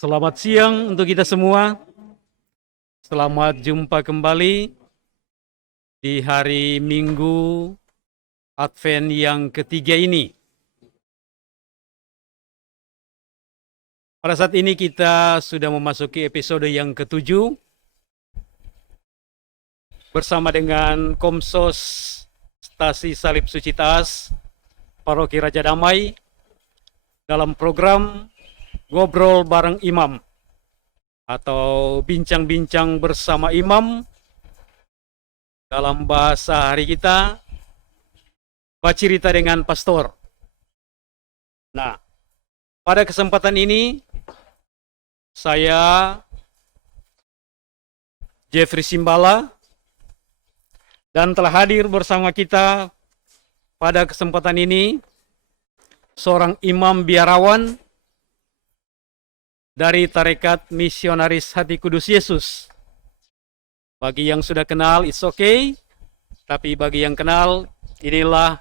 Selamat siang untuk kita semua. Selamat jumpa kembali di hari Minggu Advent yang ketiga ini. Pada saat ini kita sudah memasuki episode yang ketujuh bersama dengan Komsos Stasi Salib Suci Taas Paroki Raja Damai dalam program Ngobrol Bareng Imam atau bincang-bincang bersama imam. Dalam bahasa hari kita, bercerita dengan pastor. Nah, pada kesempatan ini saya Jeffrey Simbala dan telah hadir bersama kita pada kesempatan ini seorang imam biarawan dari Tarekat Misionaris Hati Kudus Yesus. Bagi yang sudah kenal, it's okay. Tapi bagi yang kenal, inilah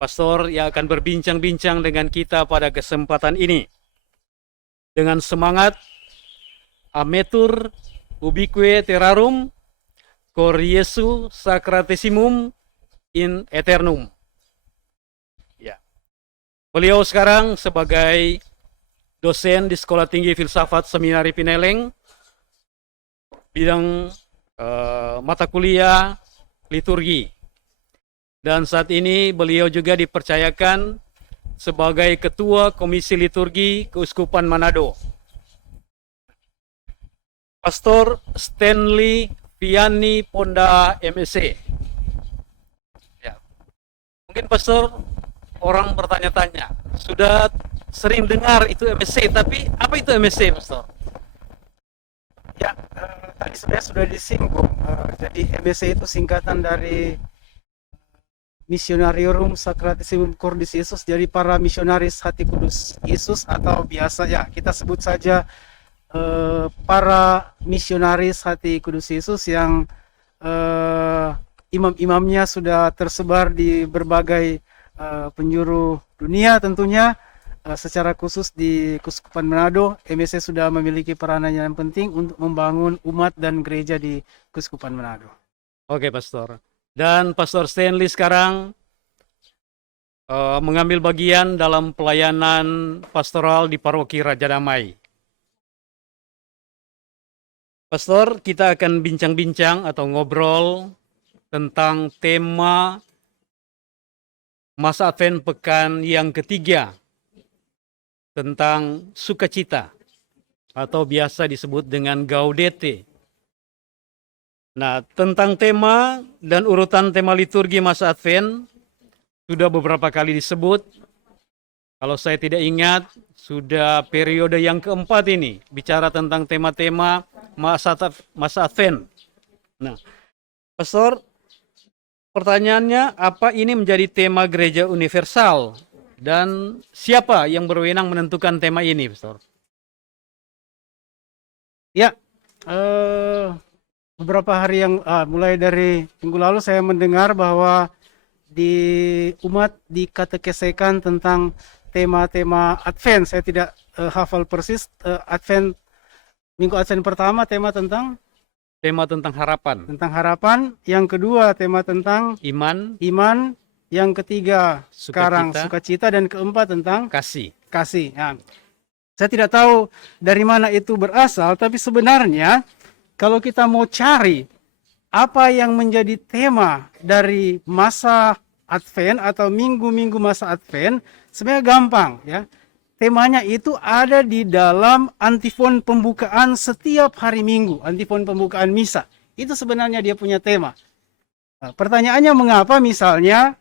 pastor yang akan berbincang-bincang dengan kita pada kesempatan ini. Dengan semangat, Ametur ubique terrarum, cor Jesu sacratissimum in eternum. Ya. Beliau sekarang sebagai dosen di Sekolah Tinggi Filsafat Seminari Pineleng, bidang mata kuliah liturgi. Dan saat ini beliau juga dipercayakan sebagai Ketua Komisi Liturgi Keuskupan Manado. Pastor Stanley Vianney Ponda MSc. Ya. Mungkin Pastor orang bertanya-tanya, sudah sering dengar itu MSc, tapi apa itu MSc, Pastor? Ya, tadi sebenarnya sudah disinggung. Jadi MSc itu singkatan dari Missionarium Sacratissimum Cordis Yesus, jadi para misionaris hati kudus Yesus, atau biasa ya kita sebut saja para misionaris hati kudus Yesus yang imam-imamnya sudah tersebar di berbagai penjuru dunia tentunya. Secara khusus di Keuskupan Manado, MSc sudah memiliki peranan yang penting untuk membangun umat dan gereja di Keuskupan Manado. Oke, Pastor. Dan Pastor Stanley sekarang mengambil bagian dalam pelayanan pastoral di Paroki Raja Damai. Pastor, kita akan bincang-bincang atau ngobrol tentang tema masa Advent pekan yang ketiga, tentang sukacita atau biasa disebut dengan Gaudete. Nah, tentang tema dan urutan tema liturgi masa Advent sudah beberapa kali disebut. Kalau saya tidak ingat, sudah periode yang keempat ini bicara tentang tema-tema masa Advent. Nah, Pastor, pertanyaannya, apa ini menjadi tema gereja universal? Dan siapa yang berwenang menentukan tema ini, Pastor? Ya, beberapa hari yang mulai dari minggu lalu saya mendengar bahwa di umat dikatekesekan tentang tema-tema Advent. Saya tidak hafal persis Advent, minggu Advent pertama tema tentang harapan. Tentang harapan. Yang kedua tema tentang Iman. Yang ketiga sekarang sukacita, dan keempat tentang kasih. Nah, saya tidak tahu dari mana itu berasal, tapi sebenarnya kalau kita mau cari apa yang menjadi tema dari masa Advent atau minggu-minggu masa Advent, sebenarnya gampang ya. Temanya itu ada di dalam antifon pembukaan setiap hari Minggu, antifon pembukaan misa. Itu sebenarnya dia punya tema. Nah, pertanyaannya mengapa misalnya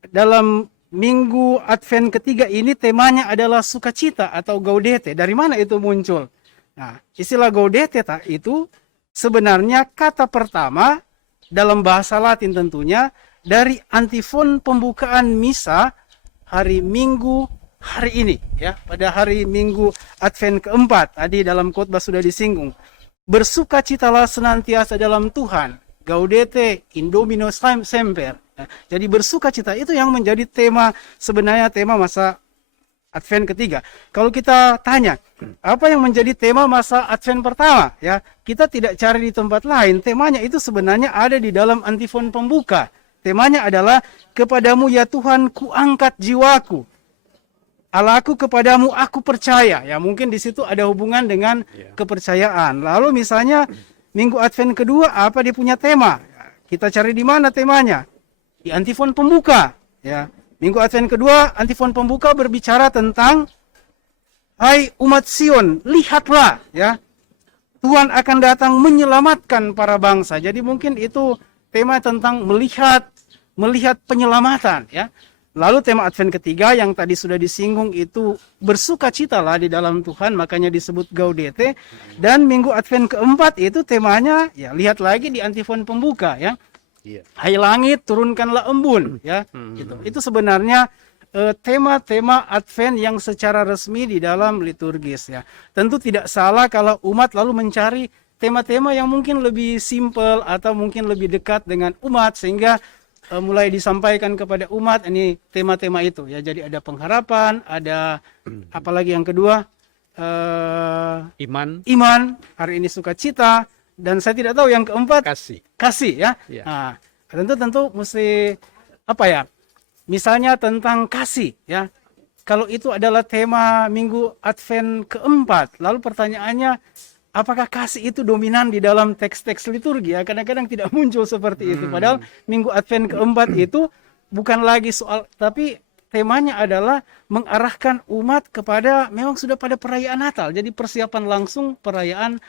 dalam minggu Advent ketiga ini temanya adalah sukacita atau Gaudete. Dari mana itu muncul? Nah, istilah Gaudete itu sebenarnya kata pertama dalam bahasa Latin tentunya dari antifon pembukaan misa hari Minggu hari ini ya, pada hari Minggu Advent keempat. Tadi dalam khotbah sudah disinggung. Bersukacitalah senantiasa dalam Tuhan. Gaudete in Domino semper. Jadi bersukacita itu yang menjadi tema, sebenarnya tema masa Advent ketiga. Kalau kita tanya, apa yang menjadi tema masa Advent pertama? Ya, kita tidak cari di tempat lain. Temanya itu sebenarnya ada di dalam antifon pembuka. Temanya adalah, kepadamu ya Tuhan kuangkat jiwaku. Allahku kepadamu aku percaya. Ya, mungkin di situ ada hubungan dengan kepercayaan. Lalu misalnya Minggu Advent kedua, apa dia punya tema? Kita cari di mana temanya? Di antifon pembuka. Ya, Minggu Advent kedua, antifon pembuka berbicara tentang, hai umat Sion, lihatlah, ya, Tuhan akan datang menyelamatkan para bangsa. Jadi mungkin itu tema tentang melihat penyelamatan, ya. Lalu tema Advent ketiga yang tadi sudah disinggung itu bersukacitalah di dalam Tuhan, makanya disebut Gaudete. Dan Minggu Advent keempat itu temanya, ya lihat lagi di antifon pembuka, ya. Hai langit turunkanlah embun, ya. Itu sebenarnya tema-tema Advent yang secara resmi di dalam liturgis, ya. Tentu tidak salah kalau umat lalu mencari tema-tema yang mungkin lebih simpel atau mungkin lebih dekat dengan umat, sehingga mulai disampaikan kepada umat ini tema-tema itu, ya. Jadi ada pengharapan, ada apalagi yang kedua, iman, hari ini sukacita. Dan saya tidak tahu yang keempat, kasih, ya. Nah, tentu mesti apa ya? Misalnya tentang kasih, ya. Kalau itu adalah tema Minggu Advent keempat, lalu pertanyaannya, apakah kasih itu dominan di dalam teks-teks liturgi? Ya, kadang-kadang tidak muncul seperti itu. Padahal Minggu Advent keempat itu bukan lagi soal, tapi temanya adalah mengarahkan umat kepada memang sudah pada perayaan Natal. Jadi persiapan langsung perayaan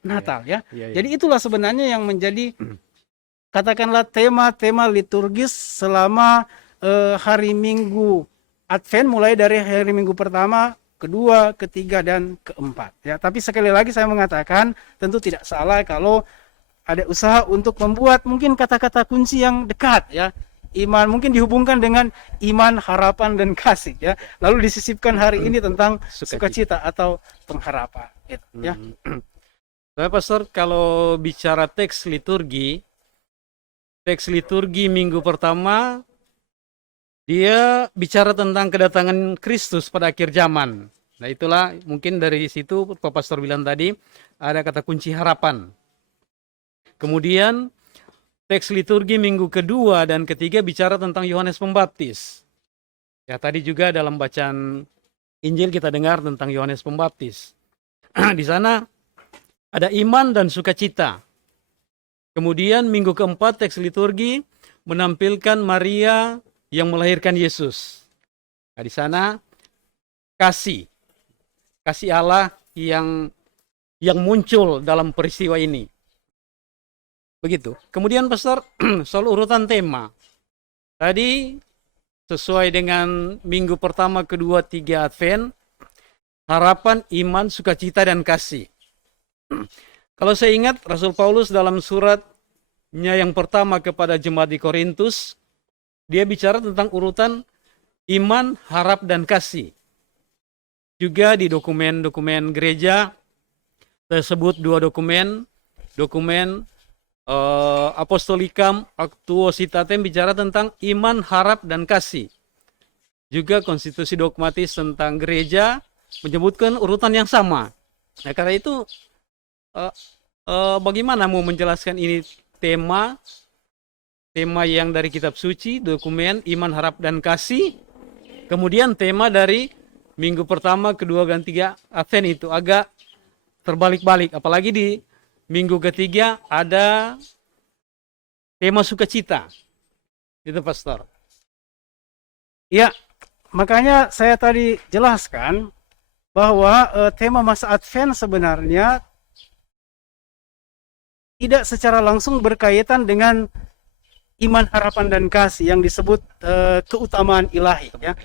Natal, ya. Jadi itulah sebenarnya yang menjadi katakanlah tema-tema liturgis selama hari Minggu Advent, mulai dari hari Minggu pertama, kedua, ketiga, dan keempat, ya. Tapi sekali lagi saya mengatakan tentu tidak salah kalau ada usaha untuk membuat mungkin kata-kata kunci yang dekat, ya. Iman mungkin dihubungkan dengan iman, harapan, dan kasih, ya. Lalu disisipkan hari ini tentang sukacita atau pengharapan, gitu, ya. Saya Pastor, kalau bicara teks liturgi minggu pertama, dia bicara tentang kedatangan Kristus pada akhir zaman. Nah itulah mungkin dari situ Pak Pastor bilang tadi, ada kata kunci harapan. Kemudian teks liturgi minggu kedua dan ketiga bicara tentang Yohanes Pembaptis. Ya tadi juga dalam bacaan Injil kita dengar tentang Yohanes Pembaptis. Di sana ada iman dan sukacita. Kemudian minggu keempat teks liturgi menampilkan Maria yang melahirkan Yesus. Nah, di sana kasih Allah yang muncul dalam peristiwa ini. Begitu. Kemudian Pastor, soal urutan tema. Tadi sesuai dengan minggu pertama, kedua, tiga Advent, harapan, iman, sukacita, dan kasih. Kalau saya ingat Rasul Paulus dalam suratnya yang pertama kepada jemaat di Korintus, dia bicara tentang urutan iman, harap, dan kasih. Juga di dokumen-dokumen gereja tersebut dua dokumen Apostolicam Actuositatem bicara tentang iman, harap, dan kasih. Juga konstitusi dogmatis tentang gereja menyebutkan urutan yang sama. Nah karena itu bagaimana mau menjelaskan ini tema yang dari kitab suci, dokumen iman, harap, dan kasih, kemudian tema dari minggu pertama, kedua, dan tiga Advent itu agak terbalik-balik, apalagi di minggu ketiga ada tema sukacita. Itu Pastor. Ya, makanya saya tadi jelaskan bahwa tema masa Advent sebenarnya tidak secara langsung berkaitan dengan iman, harapan, dan kasih yang disebut keutamaan ilahi, ya.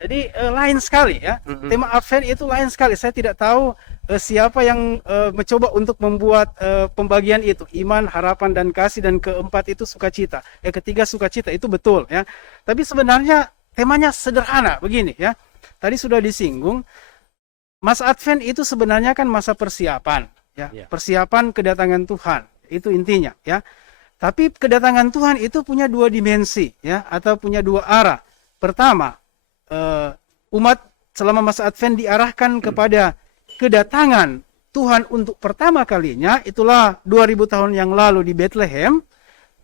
Jadi lain sekali, ya. Tema Advent itu lain sekali. Saya tidak tahu siapa yang mencoba untuk membuat pembagian itu, iman, harapan, dan kasih, dan keempat itu sukacita. Ketiga sukacita itu betul, ya. Tapi sebenarnya temanya sederhana begini, ya. Tadi sudah disinggung, masa Advent itu sebenarnya kan masa persiapan, ya. Persiapan kedatangan Tuhan. Itu intinya, ya. Tapi kedatangan Tuhan itu punya dua dimensi, ya, atau punya dua arah. Pertama, umat selama masa Advent diarahkan kepada kedatangan Tuhan untuk pertama kalinya, itulah 2000 tahun yang lalu di Bethlehem.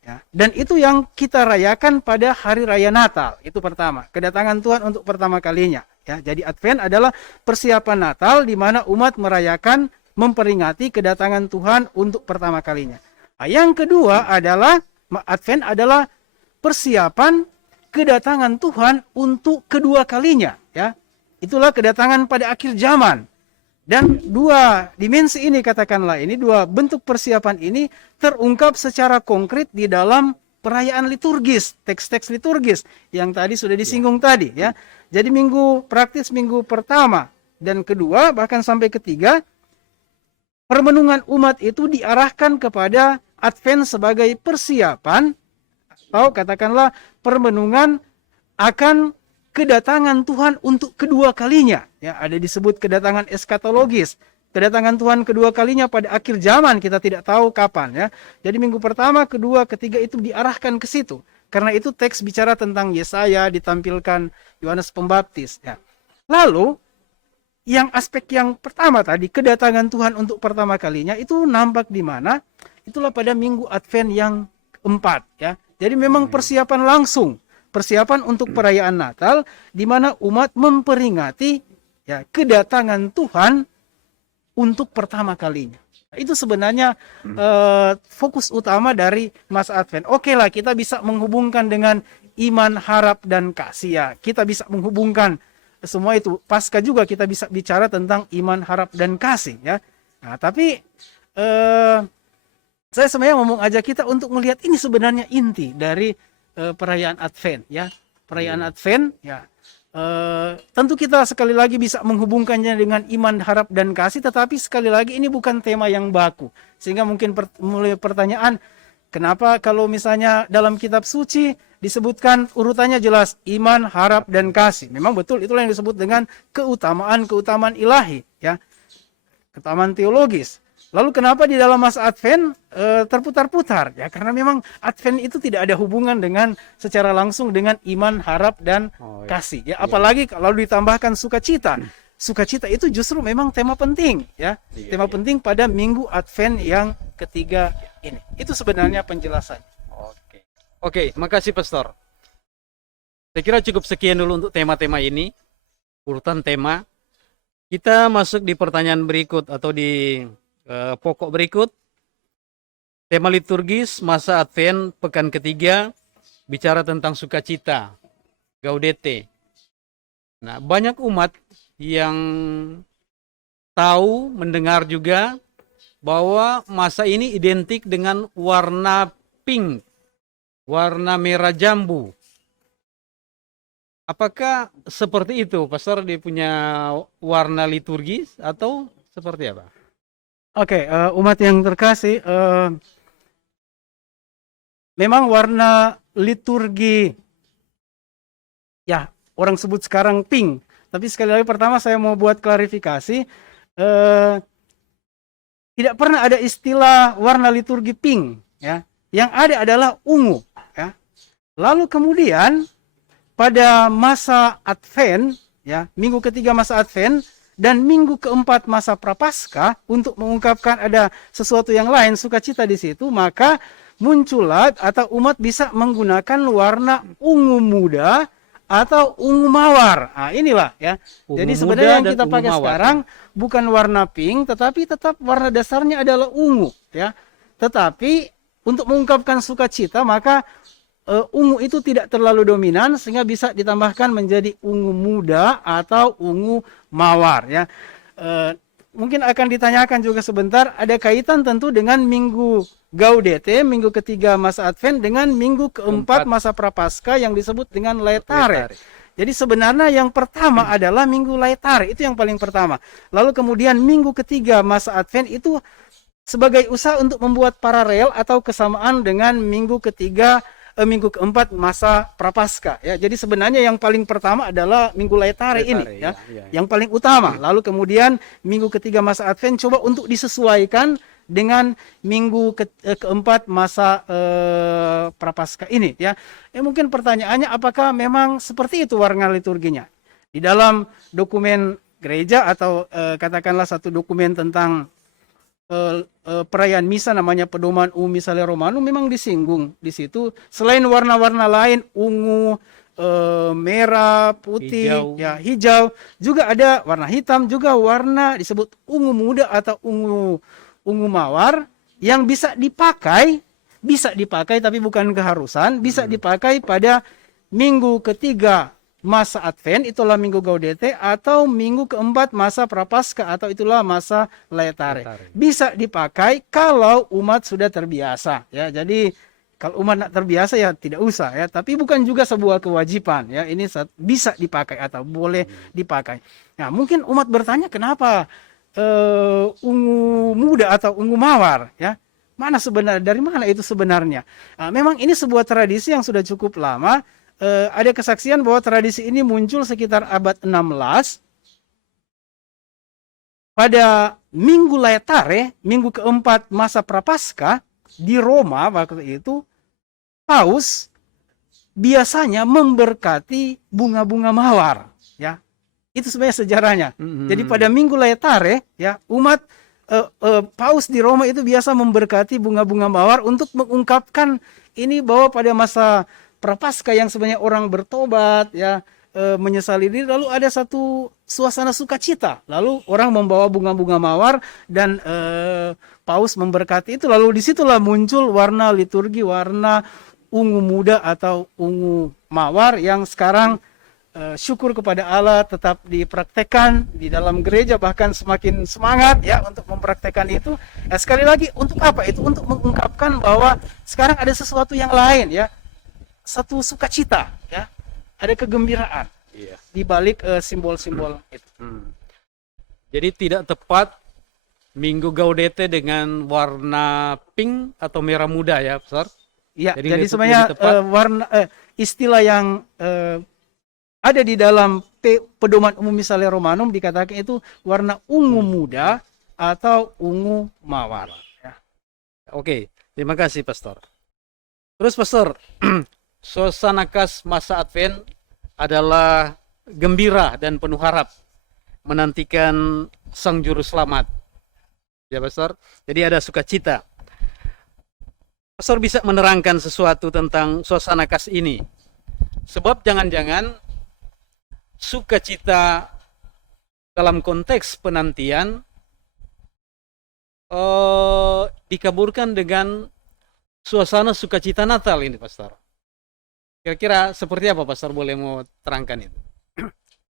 Ya, dan itu yang kita rayakan pada hari raya Natal. Itu pertama, kedatangan Tuhan untuk pertama kalinya. Ya, jadi Advent adalah persiapan Natal di mana umat merayakan, memperingati kedatangan Tuhan untuk pertama kalinya. Nah, yang kedua adalah Advent adalah persiapan kedatangan Tuhan untuk kedua kalinya. Ya, itulah kedatangan pada akhir zaman. Dan dua dimensi ini, katakanlah ini, dua bentuk persiapan ini terungkap secara konkret di dalam perayaan liturgis, teks-teks liturgis yang tadi sudah disinggung tadi ya. Jadi minggu pertama dan kedua bahkan sampai ketiga, permenungan umat itu diarahkan kepada Advent sebagai persiapan atau katakanlah permenungan akan kedatangan Tuhan untuk kedua kalinya. Ya, ada disebut kedatangan eskatologis. Kedatangan Tuhan kedua kalinya pada akhir zaman, kita tidak tahu kapan ya. Jadi minggu pertama, kedua, ketiga itu diarahkan ke situ. Karena itu teks bicara tentang Yesaya, ditampilkan Yohanes Pembaptis ya. Lalu yang aspek yang pertama tadi, kedatangan Tuhan untuk pertama kalinya itu nampak di mana? Itulah pada minggu Advent yang keempat ya. Jadi memang persiapan langsung. Persiapan untuk perayaan Natal di mana umat memperingati ya kedatangan Tuhan untuk pertama kalinya. Itu sebenarnya fokus utama dari masa Advent. Oke lah, kita bisa menghubungkan dengan iman, harap, dan kasih ya. Kita bisa menghubungkan semua itu. Pasca juga kita bisa bicara tentang iman, harap, dan kasih ya. Nah, tapi saya sebenarnya mau mengajak kita untuk melihat ini sebenarnya inti dari perayaan Advent ya. Perayaan Advent ya. Tentu kita sekali lagi bisa menghubungkannya dengan iman, harap, dan kasih, tetapi sekali lagi ini bukan tema yang baku. Sehingga mungkin mulai pertanyaan, kenapa kalau misalnya dalam kitab suci disebutkan urutannya jelas iman, harap, dan kasih. Memang betul itulah yang disebut dengan keutamaan ilahi ya. Keutamaan teologis. Lalu kenapa di dalam masa Advent terputar-putar? Ya karena memang Advent itu tidak ada hubungan dengan secara langsung dengan iman, harap, dan kasih. Ya apalagi kalau ditambahkan sukacita. Sukacita itu justru memang tema penting ya. Tema penting pada minggu Advent yang ketiga ini. Itu sebenarnya penjelasan. Oke, makasih Pastor. Saya kira cukup sekian dulu untuk tema-tema ini. Urutan tema. Kita masuk di pertanyaan berikut atau di pokok berikut. Tema liturgis masa Advent pekan ketiga bicara tentang sukacita, Gaudete. Nah, banyak umat yang tahu, mendengar juga bahwa masa ini identik dengan warna pink, warna merah jambu. Apakah seperti itu, Pastor, dia punya warna liturgis atau seperti apa? Oke, umat yang terkasih, memang warna liturgi, ya orang sebut sekarang pink. Tapi sekali lagi pertama saya mau buat klarifikasi, tidak pernah ada istilah warna liturgi pink. Ya, yang ada adalah ungu. Ya. Lalu kemudian pada masa Advent, ya minggu ketiga masa Advent, dan minggu keempat masa Prapaskah untuk mengungkapkan ada sesuatu yang lain, sukacita di situ, maka muncullah atau umat bisa menggunakan warna ungu muda atau ungu mawar. Nah, inilah ya. Ungu jadi sebenarnya yang kita pakai mawar, sekarang bukan warna pink, tetapi tetap warna dasarnya adalah ungu ya. Tetapi untuk mengungkapkan sukacita maka ungu itu tidak terlalu dominan sehingga bisa ditambahkan menjadi ungu muda atau ungu mawar ya. Mungkin akan ditanyakan juga sebentar, ada kaitan tentu dengan minggu Gaudete, minggu ketiga masa Advent dengan minggu keempat masa Prapaskah yang disebut dengan Laetare. Jadi sebenarnya yang pertama adalah minggu Laetare, itu yang paling pertama. Lalu kemudian minggu ketiga masa Advent itu sebagai usaha untuk membuat paralel atau kesamaan dengan minggu ketiga minggu keempat masa Prapaskah ya. Jadi sebenarnya yang paling pertama adalah minggu Laetare ini ya. Yang paling utama. Lalu kemudian minggu ketiga masa Advent coba untuk disesuaikan dengan minggu keempat masa Prapaskah ini ya. Mungkin pertanyaannya apakah memang seperti itu warna liturginya? Di dalam dokumen gereja atau katakanlah satu dokumen tentang perayaan misa namanya Pedoman Umum Misale Romanum memang disinggung di situ selain warna-warna lain ungu, merah, putih, Hijau. hijau, juga ada warna hitam, juga warna disebut ungu muda atau ungu mawar yang bisa dipakai tapi bukan keharusan, bisa dipakai pada minggu ketiga masa Advent, itulah minggu Gaudete, atau minggu keempat masa Prapaskah, atau itulah masa Laetare. Bisa dipakai kalau umat sudah terbiasa, ya. Jadi kalau umat tidak terbiasa ya tidak usah, ya. Tapi bukan juga sebuah kewajiban, ya. Ini bisa dipakai atau boleh dipakai. Nah, mungkin umat bertanya kenapa ungu muda atau ungu mawar, ya. Dari mana itu sebenarnya? Nah, memang ini sebuah tradisi yang sudah cukup lama. Ada kesaksian bahwa tradisi ini muncul sekitar abad 16 pada minggu Laetare, minggu keempat masa Prapaskah di Roma waktu itu. Paus biasanya memberkati bunga-bunga mawar, ya. Itu sebenarnya sejarahnya. Jadi pada minggu Laetare, ya, umat Paus di Roma itu biasa memberkati bunga-bunga mawar untuk mengungkapkan ini bahwa pada masa Prapaskah yang sebenarnya orang bertobat, ya, menyesali diri, lalu ada satu suasana sukacita, lalu orang membawa bunga-bunga mawar dan Paus memberkati itu, lalu disitulah muncul warna liturgi warna ungu muda atau ungu mawar yang sekarang syukur kepada Allah tetap dipraktekkan di dalam gereja, bahkan semakin semangat, ya, untuk mempraktekkan itu. Sekali lagi, untuk apa itu? Untuk mengungkapkan bahwa sekarang ada sesuatu yang lain, ya, satu sukacita, ya, ada kegembiraan, Iya. di balik simbol-simbol itu. Jadi tidak tepat minggu Gaudete dengan warna pink atau merah muda, ya, Pastor? Ya, Jadi jadi lebih sebenarnya tepat. istilah yang ada di dalam Pedoman Umum Misale Romanum dikatakan itu warna ungu muda atau ungu mawar. Ya. Oke, terima kasih, Pastor. Terus, Pastor, suasana khas masa Advent adalah gembira dan penuh harap menantikan Sang Juru Selamat. Ya, Pastor. Jadi ada sukacita. Pastor bisa menerangkan sesuatu tentang suasana khas ini. Sebab jangan-jangan sukacita dalam konteks penantian dikaburkan dengan suasana sukacita Natal ini, Pastor. Kira-kira seperti apa, Pastor? Boleh mau terangkan itu?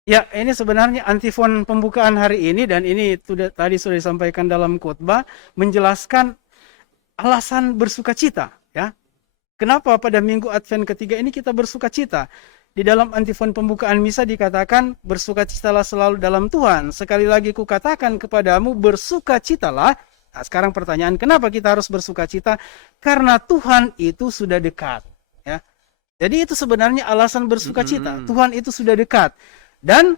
Ya, ini sebenarnya antifon pembukaan hari ini, dan ini tadi sudah disampaikan dalam khotbah, menjelaskan alasan bersukacita, ya. Kenapa pada minggu Advent ketiga ini kita bersukacita? Di dalam antifon pembukaan misa dikatakan, bersukacitalah selalu dalam Tuhan. Sekali lagi kukatakan kepadamu, bersukacitalah. Nah, sekarang pertanyaan, kenapa kita harus bersukacita? Karena Tuhan itu sudah dekat, ya. Jadi itu sebenarnya alasan bersukacita. Tuhan itu sudah dekat. Dan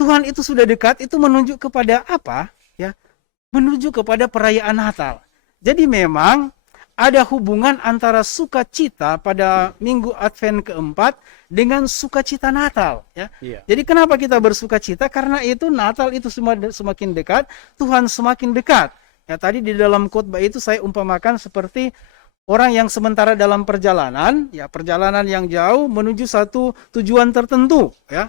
Tuhan itu sudah dekat, itu menunjuk kepada apa? Ya, menuju kepada perayaan Natal. Jadi memang ada hubungan antara sukacita pada minggu Advent keempat dengan sukacita Natal, ya. Iya. Jadi kenapa kita bersukacita? Karena itu Natal itu semakin dekat, Tuhan semakin dekat. Ya, tadi di dalam khotbah itu saya umpamakan seperti orang yang sementara dalam perjalanan, ya, perjalanan yang jauh menuju satu tujuan tertentu, ya.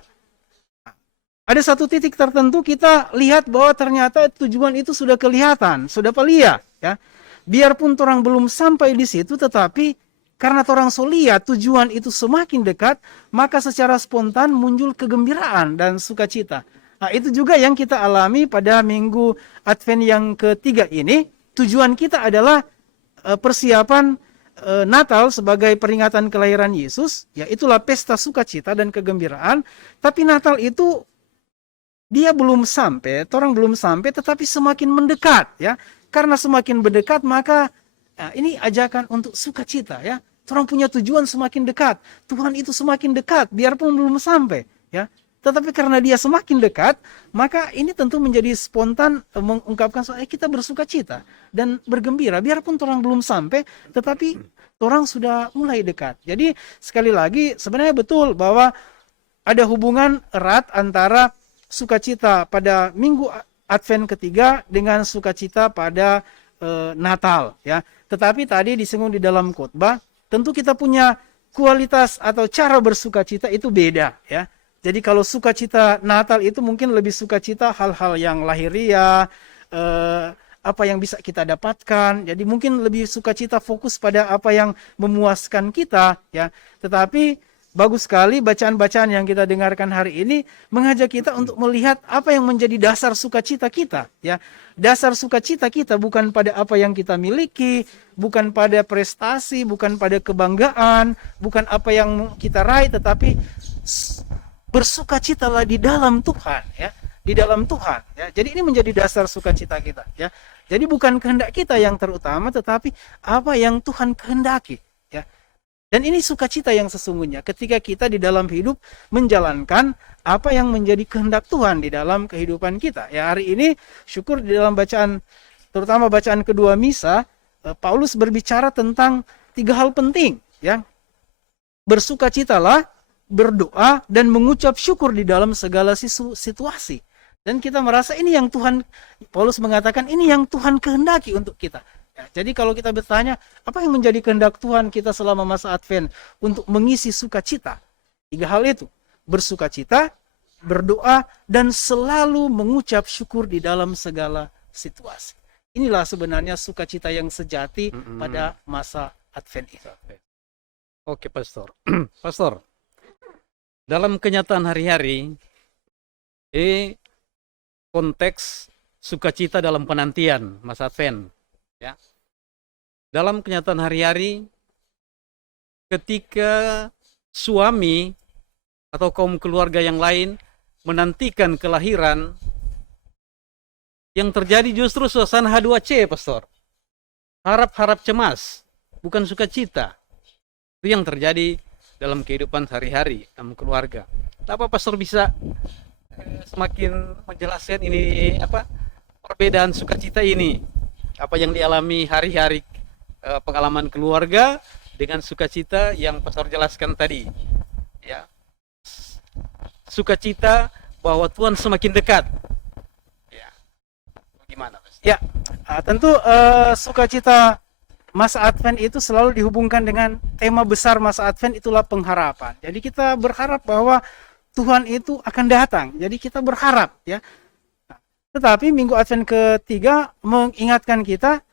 Ada satu titik tertentu kita lihat bahwa ternyata tujuan itu sudah kelihatan, sudah pelia, ya. Biarpun orang belum sampai di situ, tetapi karena orang so lihat tujuan itu semakin dekat, maka secara spontan muncul kegembiraan dan sukacita. Nah, itu juga yang kita alami pada minggu Advent yang ketiga ini. Tujuan kita adalah persiapan Natal sebagai peringatan kelahiran Yesus, ya, itulah pesta sukacita dan kegembiraan. Tapi Natal itu dia belum sampai, orang belum sampai, tetapi semakin mendekat, ya. Karena semakin mendekat, maka ini ajakan untuk sukacita, ya. Orang punya tujuan semakin dekat, Tuhan itu semakin dekat, biarpun belum sampai, ya. Tetapi karena dia semakin dekat, maka ini tentu menjadi spontan mengungkapkan soal kita bersukacita dan bergembira, biarpun orang belum sampai, tetapi orang sudah mulai dekat. Jadi sekali lagi sebenarnya betul bahwa ada hubungan erat antara sukacita pada minggu Advent ketiga dengan sukacita pada Natal, ya. Tetapi tadi disinggung di dalam khotbah, tentu kita punya kualitas atau cara bersukacita itu beda, ya. Jadi kalau sukacita Natal itu mungkin lebih sukacita hal-hal yang lahiriah, apa yang bisa kita dapatkan. Jadi mungkin lebih sukacita fokus pada apa yang memuaskan kita, ya. Tetapi bagus sekali bacaan-bacaan yang kita dengarkan hari ini mengajak kita untuk melihat apa yang menjadi dasar sukacita kita, ya. Dasar sukacita kita bukan pada apa yang kita miliki, bukan pada prestasi, bukan pada kebanggaan, bukan apa yang kita raih, tetapi bersukacitalah di dalam Tuhan, ya. Di dalam Tuhan, ya. Jadi ini menjadi dasar sukacita kita, ya. Jadi bukan kehendak kita yang terutama, tetapi apa yang Tuhan kehendaki, ya. Dan ini sukacita yang sesungguhnya ketika kita di dalam hidup menjalankan apa yang menjadi kehendak Tuhan di dalam kehidupan kita. Ya, hari ini syukur di dalam bacaan, terutama bacaan kedua misa, Paulus berbicara tentang 3 hal penting, ya. Bersukacitalah, berdoa, dan mengucap syukur di dalam segala situasi. Dan kita merasa ini yang Tuhan, Paulus mengatakan ini yang Tuhan kehendaki untuk kita. Ya, jadi kalau kita bertanya, apa yang menjadi kehendak Tuhan kita selama masa Advent untuk mengisi sukacita? 3 hal itu, bersukacita, berdoa, dan selalu mengucap syukur di dalam segala situasi. Inilah sebenarnya sukacita yang sejati pada masa Advent itu. Oke, Pastor. Pastor, dalam kenyataan hari-hari, konteks sukacita dalam penantian masa Advent, ya. Dalam kenyataan hari-hari, ketika suami atau kaum keluarga yang lain menantikan kelahiran, yang terjadi justru suasana H2C, Pastor. Harap-harap cemas, bukan sukacita. Itu yang terjadi dalam kehidupan sehari-hari dalam keluarga. Apa Pastor bisa semakin menjelaskan ini perbedaan sukacita ini, apa yang dialami hari-hari pengalaman keluarga dengan sukacita yang Pastor jelaskan tadi, ya. Sukacita bahwa Tuhan semakin dekat, ya. Bagaimana, Pastor? Ya, tentu sukacita masa Advent itu selalu dihubungkan dengan tema besar masa Advent, itulah pengharapan. Jadi kita berharap bahwa Tuhan itu akan datang. Jadi kita berharap, ya. Tetapi minggu Advent ketiga mengingatkan kita,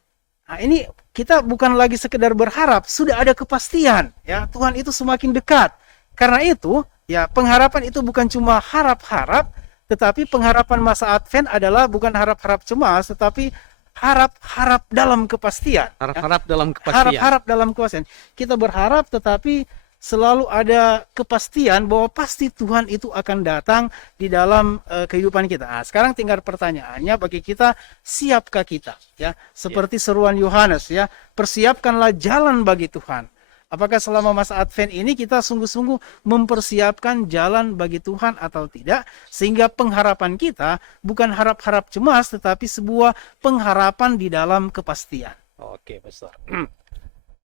nah ini kita bukan lagi sekedar berharap, sudah ada kepastian, ya. Tuhan itu semakin dekat. Karena itu, ya, pengharapan itu bukan cuma harap-harap, tetapi pengharapan masa Advent adalah bukan harap-harap cemas, tetapi harap-harap dalam kepastian. Harap-harap dalam kepastian. Harap-harap dalam kepastian. Kita berharap tetapi selalu ada kepastian bahwa pasti Tuhan itu akan datang di dalam kehidupan kita. Nah, sekarang tinggal pertanyaannya bagi kita, siapkah kita? Ya, seperti seruan Yohanes, ya, persiapkanlah jalan bagi Tuhan. Apakah selama masa Advent ini kita sungguh-sungguh mempersiapkan jalan bagi Tuhan atau tidak? Sehingga pengharapan kita bukan harap-harap cemas, tetapi sebuah pengharapan di dalam kepastian. Oke, Pastor.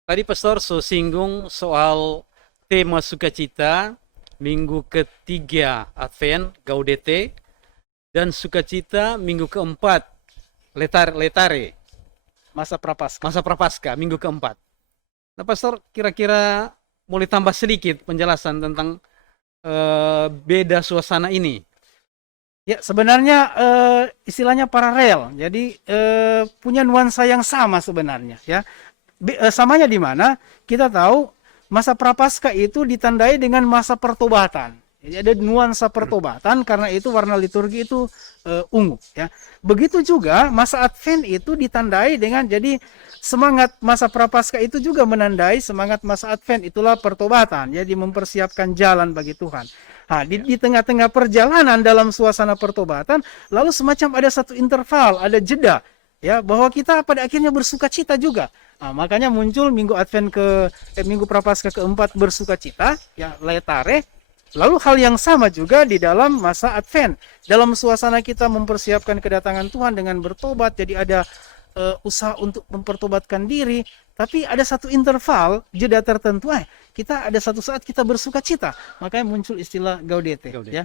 Tadi Pastor singgung soal tema sukacita minggu ketiga Advent, Gaudete, dan sukacita minggu keempat, Letare, Masa Prapaskah. masa Prapaskah, minggu keempat. Nah, Pastor, kira-kira boleh tambah sedikit penjelasan tentang beda suasana ini? Ya, sebenarnya istilahnya paralel. Jadi punya nuansa yang sama sebenarnya, ya. Samanya di mana? Kita tahu masa Prapaskah itu ditandai dengan masa pertobatan. Jadi ada nuansa pertobatan, karena itu warna liturgi itu ungu, ya. Begitu juga masa Advent itu ditandai dengan, jadi semangat masa Prapaskah itu juga menandai semangat masa Advent, itulah pertobatan. Jadi mempersiapkan jalan bagi Tuhan. Nah, di tengah-tengah perjalanan dalam suasana pertobatan, lalu semacam ada satu interval, ada jeda, ya, bahwa kita pada akhirnya bersukacita juga. Nah, makanya muncul minggu Advent minggu Prapaskah keempat bersukacita, ya, Letare. Lalu hal yang sama juga di dalam masa Advent. Dalam suasana kita mempersiapkan kedatangan Tuhan dengan bertobat, jadi ada usaha untuk mempertobatkan diri, Tapi ada satu interval jeda tertentu, kita ada satu saat kita bersuka cita, makanya muncul istilah gaudete, ya.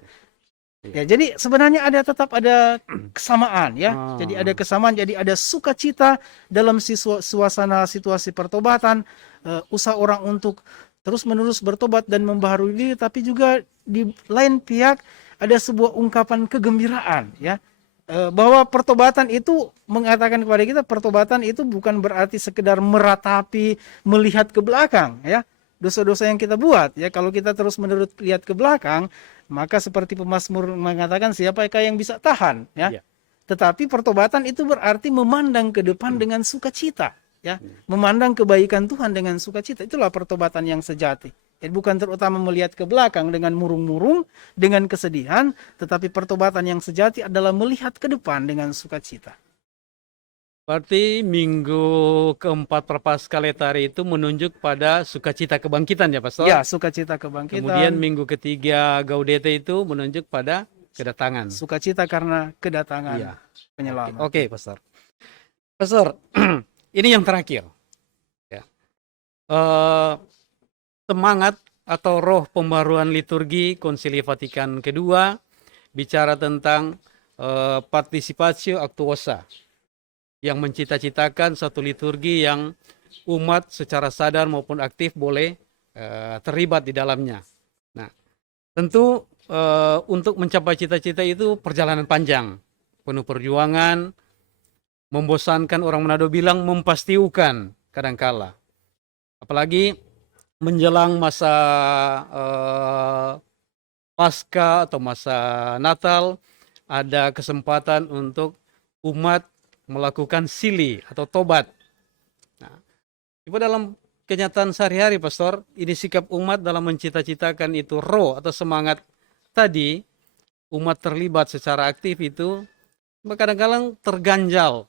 Ya, jadi sebenarnya tetap ada kesamaan, ya. Jadi ada kesamaan, jadi ada sukacita dalam suasana situasi pertobatan, usaha orang untuk terus-menerus bertobat dan membaharui diri, tapi juga di lain pihak ada sebuah ungkapan kegembiraan, ya. Bahwa pertobatan itu mengatakan kepada kita, pertobatan itu bukan berarti sekedar meratapi, melihat ke belakang, ya, dosa-dosa yang kita buat, ya. Kalau kita terus-menerus lihat ke belakang, maka seperti pemazmur mengatakan, siapakah yang bisa tahan, ya. Tetapi pertobatan itu berarti memandang ke depan dengan sukacita, ya, memandang kebaikan Tuhan dengan sukacita. Itulah pertobatan yang sejati. Jadi bukan terutama melihat ke belakang dengan murung-murung, dengan kesedihan, tetapi pertobatan yang sejati adalah melihat ke depan dengan sukacita. Berarti minggu keempat Prapaskah Letare itu menunjuk pada sukacita kebangkitan ya, Pastor? Ya, sukacita kebangkitan. Kemudian minggu ketiga Gaudete itu menunjuk pada kedatangan. Sukacita karena kedatangan penyelamat. Oke, Pastor. Pastor, ini yang terakhir. Ya. Semangat atau roh pembaruan liturgi Konsili Vatikan kedua bicara tentang participatio actuosa, yang mencita-citakan satu liturgi yang umat secara sadar maupun aktif boleh terlibat di dalamnya. Nah, tentu untuk mencapai cita-cita itu perjalanan panjang, penuh perjuangan, membosankan, orang Manado bilang mempastiukan kadangkala. Apalagi menjelang masa Pasca atau masa Natal, ada kesempatan untuk umat melakukan sili atau tobat. Nah, itu dalam kenyataan sehari-hari, Pastor, ini sikap umat dalam mencita-citakan itu roh atau semangat tadi, umat terlibat secara aktif itu kadang-kadang terganjal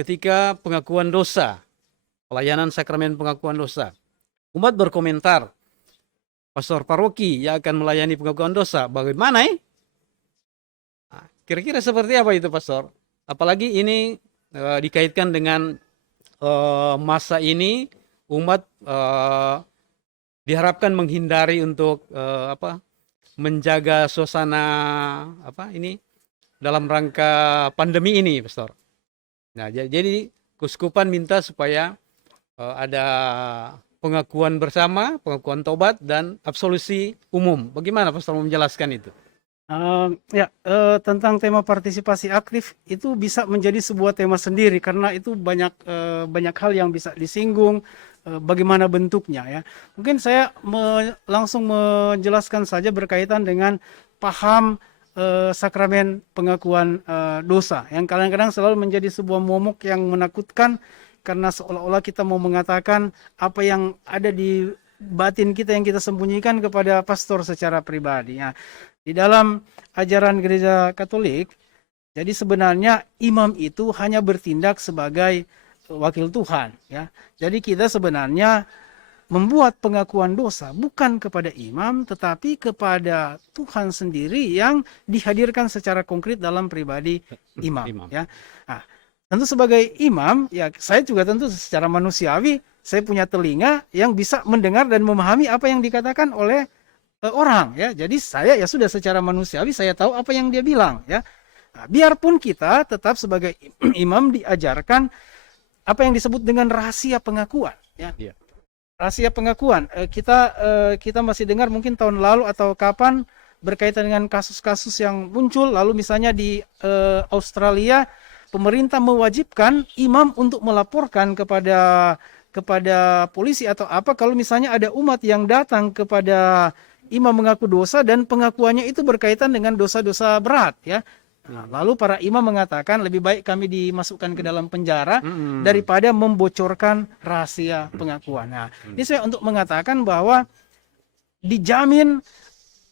ketika pengakuan dosa, pelayanan sakramen pengakuan dosa. Umat berkomentar, pastor paroki yang akan melayani pengakuan dosa, bagaimana Nah, kira-kira seperti apa itu, Pastor? Apalagi ini dikaitkan dengan masa ini, umat diharapkan menghindari untuk menjaga suasana dalam rangka pandemi ini, Pastor. Nah, jadi Keuskupan minta supaya ada pengakuan bersama, pengakuan tobat, dan absolusi umum. Bagaimana Pastor menjelaskan itu? Tentang tema partisipasi aktif itu bisa menjadi sebuah tema sendiri karena itu banyak hal yang bisa disinggung, bagaimana bentuknya, ya. Mungkin saya langsung menjelaskan saja berkaitan dengan paham sakramen pengakuan dosa yang kadang-kadang selalu menjadi sebuah momok yang menakutkan karena seolah-olah kita mau mengatakan apa yang ada di batin kita yang kita sembunyikan kepada pastor secara pribadi. Ya. Di dalam ajaran Gereja Katolik, jadi sebenarnya imam itu hanya bertindak sebagai wakil Tuhan. Ya. Jadi kita sebenarnya membuat pengakuan dosa bukan kepada imam, tetapi kepada Tuhan sendiri yang dihadirkan secara konkret dalam pribadi imam. Ya. Nah, tentu sebagai imam, ya saya juga tentu secara manusiawi, saya punya telinga yang bisa mendengar dan memahami apa yang dikatakan oleh orang. Ya. Jadi saya ya sudah secara manusiawi saya tahu apa yang dia bilang. Ya. Nah, biarpun kita tetap sebagai imam diajarkan apa yang disebut dengan rahasia pengakuan. Ya. Yeah. Rahasia pengakuan. Kita masih dengar mungkin tahun lalu atau kapan berkaitan dengan kasus-kasus yang muncul. Lalu misalnya di Australia, pemerintah mewajibkan imam untuk melaporkan kepada polisi atau apa kalau misalnya ada umat yang datang kepada imam mengaku dosa dan pengakuannya itu berkaitan dengan dosa-dosa berat, ya. Nah, lalu para imam mengatakan lebih baik kami dimasukkan ke dalam penjara daripada membocorkan rahasia pengakuan. Nah, ini saya untuk mengatakan bahwa dijamin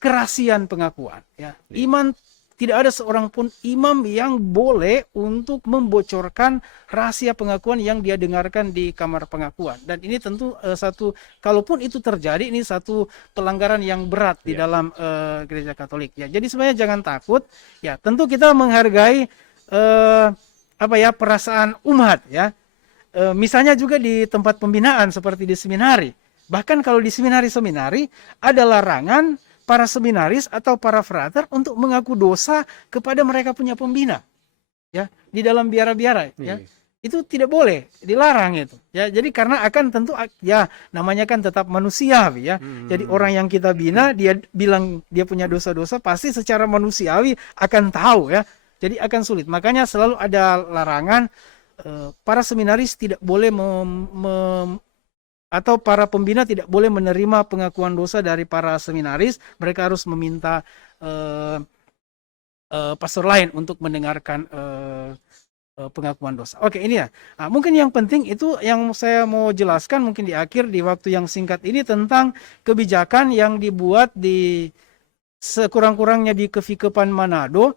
kerahasiaan pengakuan, ya. Iman tidak ada seorang pun imam yang boleh untuk membocorkan rahasia pengakuan yang dia dengarkan di kamar pengakuan. Dan ini tentu kalaupun itu terjadi, ini satu pelanggaran yang berat di dalam Gereja Katolik. Ya, jadi sebenarnya jangan takut. Ya, tentu kita menghargai perasaan umat. Ya, misalnya juga di tempat pembinaan seperti di seminari. Bahkan kalau di seminari-seminari ada larangan para seminaris atau para frater untuk mengaku dosa kepada mereka punya pembina. Ya, di dalam biara-biara ya. Itu tidak boleh, dilarang itu. Ya, jadi karena akan tentu ya namanya kan tetap manusiawi ya. Jadi orang yang kita bina dia bilang dia punya dosa-dosa pasti secara manusiawi akan tahu ya. Jadi akan sulit. Makanya selalu ada larangan para seminaris tidak boleh atau para pembina tidak boleh menerima pengakuan dosa dari para seminaris. Mereka harus meminta pastor lain untuk mendengarkan pengakuan dosa. Oke, ini ya. Nah, mungkin yang penting itu yang saya mau jelaskan mungkin di akhir di waktu yang singkat ini tentang kebijakan yang dibuat di sekurang-kurangnya di Kevikepan Manado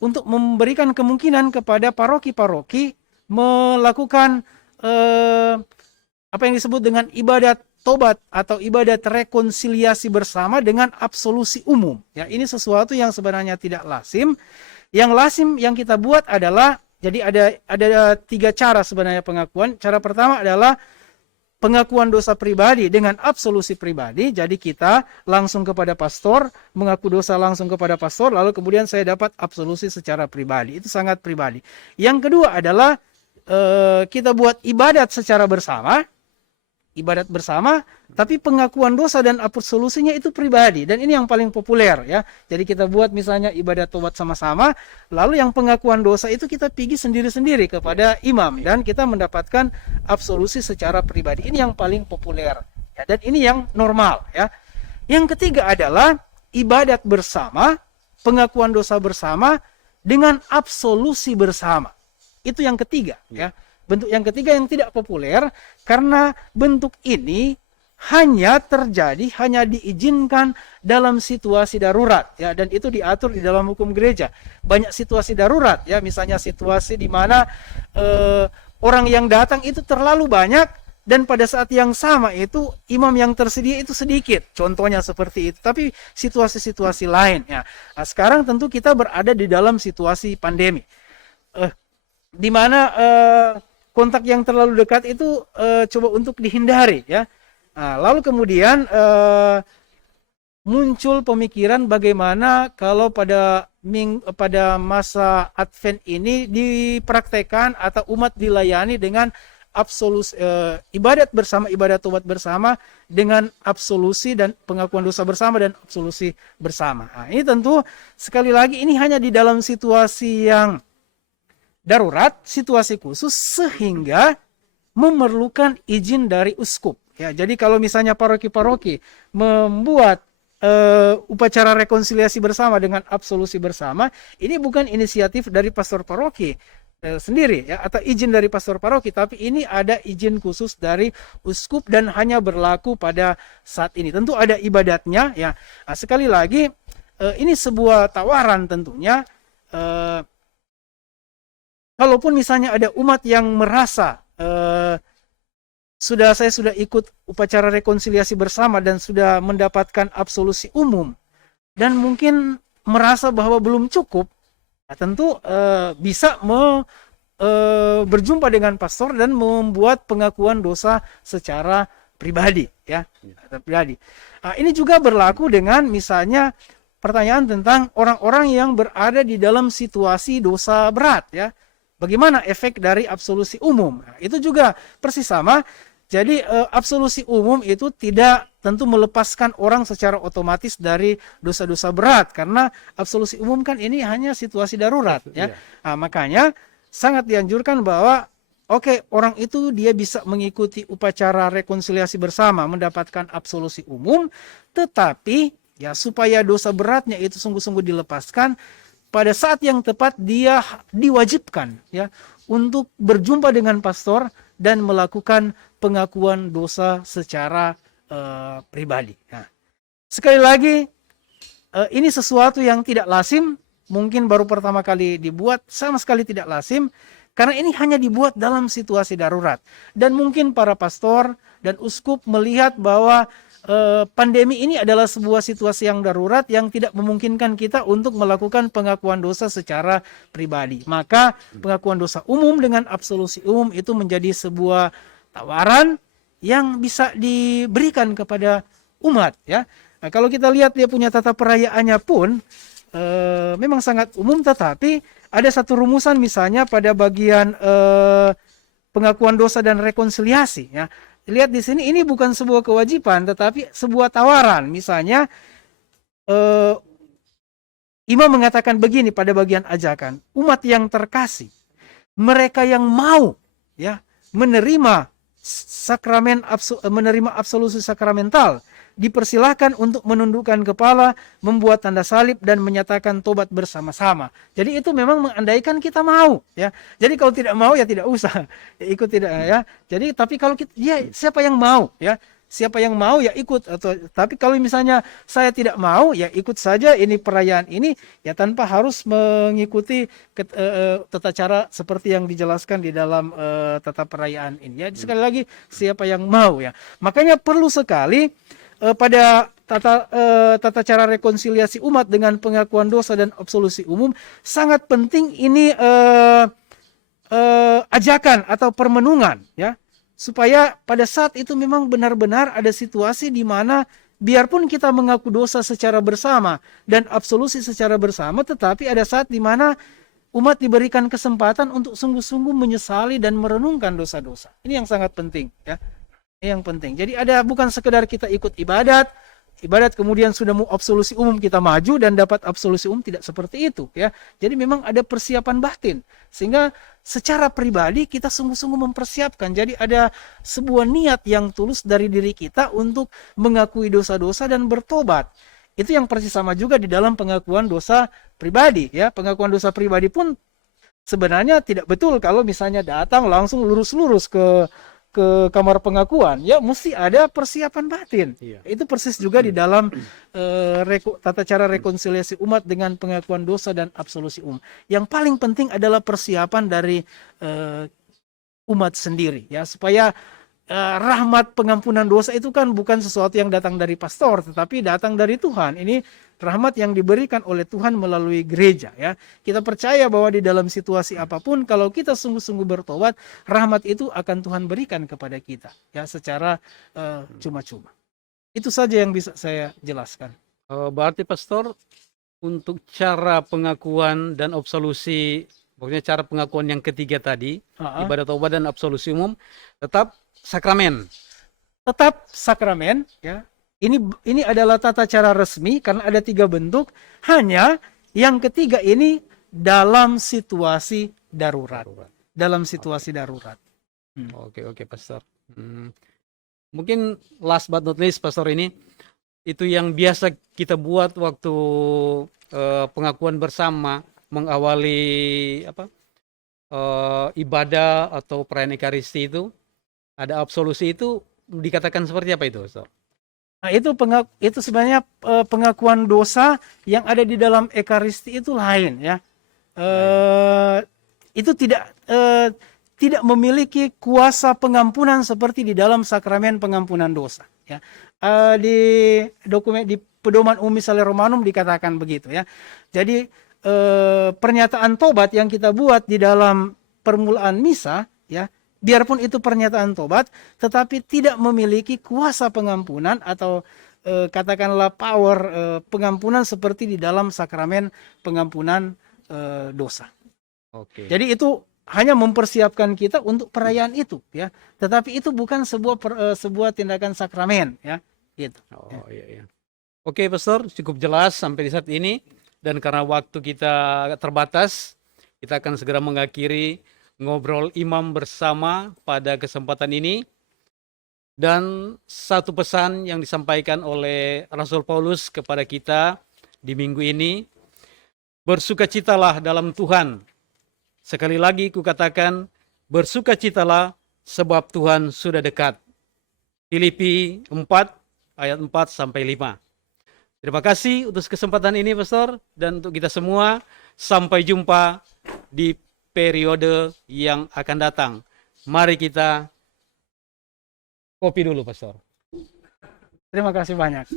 untuk memberikan kemungkinan kepada paroki-paroki melakukan apa yang disebut dengan ibadat tobat atau ibadat rekonsiliasi bersama dengan absolusi umum. Ya, ini sesuatu yang sebenarnya tidak lazim. Yang lazim yang kita buat adalah jadi ada 3 cara sebenarnya pengakuan. Cara pertama adalah pengakuan dosa pribadi dengan absolusi pribadi. Jadi kita langsung kepada pastor, mengaku dosa langsung kepada pastor, lalu kemudian saya dapat absolusi secara pribadi. Itu sangat pribadi. Yang kedua adalah kita buat ibadat secara bersama. Ibadat bersama, tapi pengakuan dosa dan absolusinya itu pribadi. Dan ini yang paling populer ya. Jadi kita buat misalnya ibadat tobat sama-sama, lalu yang pengakuan dosa itu kita pergi sendiri-sendiri kepada imam dan kita mendapatkan absolusi secara pribadi. Ini yang paling populer ya, dan ini yang normal ya. Yang ketiga adalah ibadat bersama, pengakuan dosa bersama dengan absolusi bersama. Itu yang ketiga ya. Bentuk yang ketiga yang tidak populer karena bentuk ini hanya diizinkan dalam situasi darurat ya, dan itu diatur di dalam hukum gereja. Banyak situasi darurat ya, misalnya situasi di mana orang yang datang itu terlalu banyak dan pada saat yang sama itu imam yang tersedia itu sedikit. Contohnya seperti itu. Tapi situasi-situasi lain ya. Nah, sekarang tentu kita berada di dalam situasi pandemi. Di mana kontak yang terlalu dekat itu coba untuk dihindari ya. Nah, lalu kemudian muncul pemikiran bagaimana kalau pada masa Advent ini dipraktekkan atau umat dilayani dengan ibadat bersama, ibadat tobat bersama dengan absolusi dan pengakuan dosa bersama dan absolusi bersama. Nah, ini tentu sekali lagi ini hanya di dalam situasi yang darurat, situasi khusus sehingga memerlukan izin dari uskup. Ya, jadi kalau misalnya paroki-paroki membuat upacara rekonsiliasi bersama dengan absolusi bersama, ini bukan inisiatif dari pastor paroki sendiri ya, atau izin dari pastor paroki, tapi ini ada izin khusus dari uskup dan hanya berlaku pada saat ini. Tentu ada ibadatnya ya. Nah, sekali lagi ini sebuah tawaran tentunya. Kalaupun misalnya ada umat yang merasa saya sudah ikut upacara rekonsiliasi bersama dan sudah mendapatkan absolusi umum dan mungkin merasa bahwa belum cukup, ya tentu bisa berjumpa dengan pastor dan membuat pengakuan dosa secara pribadi ya, pribadi. Nah, ini juga berlaku dengan misalnya pertanyaan tentang orang-orang yang berada di dalam situasi dosa berat ya. Bagaimana efek dari absolusi umum? Nah, itu juga persis sama. Jadi absolusi umum itu tidak tentu melepaskan orang secara otomatis dari dosa-dosa berat. Karena absolusi umum kan ini hanya situasi darurat. Ya. Nah, makanya sangat dianjurkan bahwa orang itu dia bisa mengikuti upacara rekonsiliasi bersama, mendapatkan absolusi umum. Tetapi ya supaya dosa beratnya itu sungguh-sungguh dilepaskan, pada saat yang tepat dia diwajibkan ya untuk berjumpa dengan pastor dan melakukan pengakuan dosa secara pribadi. Nah, sekali lagi ini sesuatu yang tidak lazim, mungkin baru pertama kali dibuat, sama sekali tidak lazim karena ini hanya dibuat dalam situasi darurat. Dan mungkin para pastor dan uskup melihat bahwa pandemi ini adalah sebuah situasi yang darurat yang tidak memungkinkan kita untuk melakukan pengakuan dosa secara pribadi. Maka pengakuan dosa umum dengan absolusi umum itu menjadi sebuah tawaran yang bisa diberikan kepada umat, ya. Nah, kalau kita lihat dia punya tata perayaannya pun memang sangat umum, tetapi ada satu rumusan misalnya pada bagian pengakuan dosa dan rekonsiliasi, ya. Lihat di sini, ini bukan sebuah kewajiban tetapi sebuah tawaran. Misalnya imam mengatakan begini pada bagian ajakan, umat yang terkasih, mereka yang mau, ya, menerima menerima absolusi sakramental dipersilahkan untuk menundukkan kepala, membuat tanda salib dan menyatakan tobat bersama-sama. Jadi itu memang mengandaikan kita mau, ya. Jadi kalau tidak mau ya tidak usah ikut, tidak, ya. Jadi tapi kalau kita, ya, siapa yang mau, ya. Siapa yang mau ya ikut, atau tapi kalau misalnya saya tidak mau ya ikut saja ini perayaan ini, ya tanpa harus mengikuti tata cara seperti yang dijelaskan di dalam tata perayaan ini, ya. Sekali lagi, siapa yang mau, ya. Makanya perlu sekali pada tata cara rekonsiliasi umat dengan pengakuan dosa dan absolusi umum, sangat penting ini ajakan atau permenungan, ya, supaya pada saat itu memang benar-benar ada situasi di mana biarpun kita mengaku dosa secara bersama dan absolusi secara bersama, tetapi ada saat di mana umat diberikan kesempatan untuk sungguh-sungguh menyesali dan merenungkan dosa-dosa. Ini yang sangat penting, ya. Ini yang penting. Jadi ada, bukan sekedar kita ikut ibadat kemudian sudah mau absolusi umum kita maju dan dapat absolusi umum, tidak seperti itu, ya. Jadi memang ada persiapan batin sehingga secara pribadi kita sungguh-sungguh mempersiapkan. Jadi ada sebuah niat yang tulus dari diri kita untuk mengakui dosa-dosa dan bertobat. Itu yang persis sama juga di dalam pengakuan dosa pribadi, ya. Pengakuan dosa pribadi pun sebenarnya tidak betul kalau misalnya datang langsung lurus-lurus ke kamar pengakuan, ya, mesti ada persiapan batin. Iya. Itu persis juga di dalam tata cara rekonsiliasi umat dengan pengakuan dosa dan absolusi umum. Yang paling penting adalah persiapan dari umat sendiri, ya, supaya rahmat pengampunan dosa itu kan bukan sesuatu yang datang dari pastor, tetapi datang dari Tuhan. Ini rahmat yang diberikan oleh Tuhan melalui gereja, ya. Kita percaya bahwa di dalam situasi apapun, kalau kita sungguh-sungguh bertobat, rahmat itu akan Tuhan berikan kepada kita, ya, secara cuma-cuma. Itu saja yang bisa saya jelaskan. Berarti pastor, untuk cara pengakuan dan absolusi, pokoknya cara pengakuan yang ketiga tadi, ibadah taubat dan absolusi umum, tetap sakramen. Tetap sakramen, ya. Ini adalah tata cara resmi karena ada 3 bentuk. Hanya yang ketiga ini dalam situasi darurat. Dalam situasi darurat. Oke, pastor. Mungkin last but not least, pastor, ini itu yang biasa kita buat waktu pengakuan bersama mengawali ibadah atau perayaan Ekaristi itu. Ada absolusi, itu dikatakan seperti apa itu, pastor? Nah, itu sebenarnya pengakuan dosa yang ada di dalam Ekaristi itu lain, ya. Itu tidak memiliki kuasa pengampunan seperti di dalam sakramen pengampunan dosa, ya. Di pedoman umum Misale Romanum dikatakan begitu, ya. Jadi pernyataan tobat yang kita buat di dalam permulaan misa, ya, biarpun itu pernyataan tobat, tetapi tidak memiliki kuasa pengampunan atau katakanlah power pengampunan seperti di dalam sakramen pengampunan dosa. Jadi itu hanya mempersiapkan kita untuk perayaan itu, ya. Tetapi itu bukan sebuah tindakan sakramen, ya. Gitu. Iya. Oke, pastor, cukup jelas sampai di saat ini, dan karena waktu kita terbatas, kita akan segera mengakhiri ngobrol imam bersama pada kesempatan ini. Dan satu pesan yang disampaikan oleh Rasul Paulus kepada kita di minggu ini, bersukacitalah dalam Tuhan. Sekali lagi kukatakan, bersukacitalah sebab Tuhan sudah dekat. Filipi 4 ayat 4-5. Terima kasih untuk kesempatan ini, pastor, dan untuk kita semua. Sampai jumpa di periode yang akan datang. Mari kita kopi dulu, pastor. Terima kasih banyak.